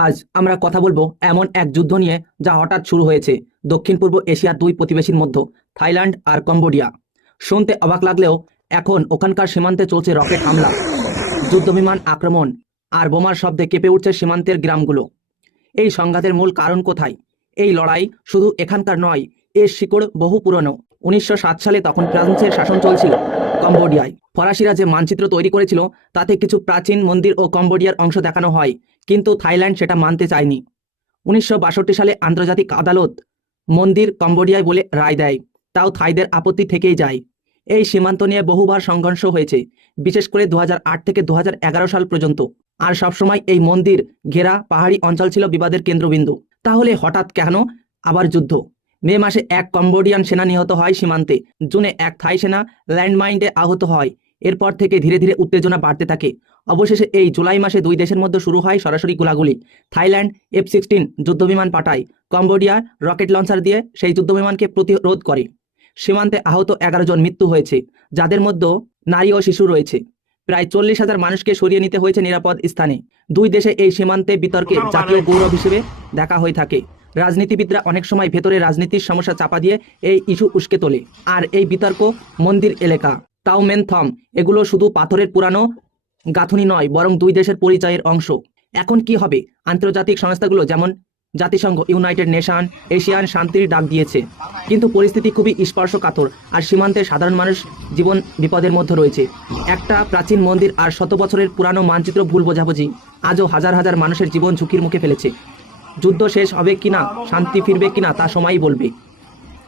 আজ আমরা কথা বলবো এমন এক যুদ্ধ নিয়ে যা হঠাৎ শুরু হয়েছে দক্ষিণ পূর্ব এশিয়ার দুই প্রতিবেশীর মধ্যে, থাইল্যান্ড আর কম্বোডিয়া। শুনতে অবাক লাগলেও এখন ওখানকার সীমান্তে চলছে রকেট হামলা, যুদ্ধবিমান আক্রমণ আর বোমার শব্দে কেঁপে উঠছে সীমান্তের গ্রামগুলো। এই সংঘাতের মূল কারণ কোথায়? এই লড়াই শুধু এখানকার নয়, এর শিকড় বহু পুরনো। 1907 সালে তখন ফ্রান্সের শাসন চলছিল কম্বোডিয়ায়। ফরাসিরা যে মানচিত্র তৈরি করেছিল তাতে কিছু প্রাচীন মন্দির ও কম্বোডিয়ার অংশ দেখানো হয়, কিন্তু থাইল্যান্ড সেটা মানতে চায়নি। 1962 সালে আন্তর্জাতিক আদালত মন্দির কম্বোডিয়ায় বলে রায় দেয়, তাও থাইদের আপত্তি থেকেই যায়। এই সীমান্ত নিয়ে বহুবার সংঘর্ষ হয়েছে, বিশেষ করে 2008 থেকে 2011 সাল পর্যন্ত। আর সবসময় এই মন্দির ঘেরা পাহাড়ি অঞ্চল ছিল বিবাদের কেন্দ্রবিন্দু। তাহলে হঠাৎ কেন আবার যুদ্ধ? মে মাসে এক কম্বোডিয়ান সেনা নিহত হয় সীমান্তে, জুনে এক থাই সেনা ল্যান্ডমাইনে আহত হয়। এরপর থেকে ধীরে ধীরে উত্তেজনা বাড়তে থাকে। অবশেষে এই জুলাই মাসে দুই দেশের মধ্যে শুরু হয় সরাসরি গোলাগুলি। থাইল্যান্ড F-16 যুদ্ধবিমান পাঠায়, কম্বোডিয়া রকেট লঞ্চার দিয়ে সেই যুদ্ধবিমানকে প্রতিরোধ করে। সীমান্তে আহত 11 জন, মৃত্যু হয়েছে, যাদের মধ্যে নারী ও শিশু রয়েছে। প্রায় 40,000 মানুষকে সরিয়ে নিতে হয়েছে নিরাপদ স্থানে। দুই দেশে এই সীমান্তে বিতর্কে জাতীয় গৌরব হিসেবে দেখা হয়ে থাকে। রাজনীতিবিদরা অনেক সময় ভেতরে রাজনীতির সমস্যা চাপা দিয়ে এই ইস্যু উস্কে তোলে। আর এই বিতর্ক মন্দির এলাকা, তাও মেনথম, এগুলো শুধু পাথরের পুরানো গাঁথুনি নয়, বরং দুই দেশের পরিচয়ের অংশ। এখন কি হবে? আন্তর্জাতিক সংস্থাগুলো যেমন জাতিসংঘ, ইউনাইটেড নেশন, এশিয়ান শান্তির ডাক দিয়েছে, কিন্তু পরিস্থিতি খুবই স্পর্শকাতর। আর সীমান্তে সাধারণ মানুষ জীবন বিপদের মধ্যে রয়েছে। একটা প্রাচীন মন্দির আর শত বছরের পুরানো মানচিত্র ভুল বোঝাবুঝি আজও হাজার হাজার মানুষের জীবন ঝুঁকির মুখে ফেলেছে। যুদ্ধ শেষ হবে কিনা, শান্তি ফিরবে কিনা, তা সময়ই বলবে।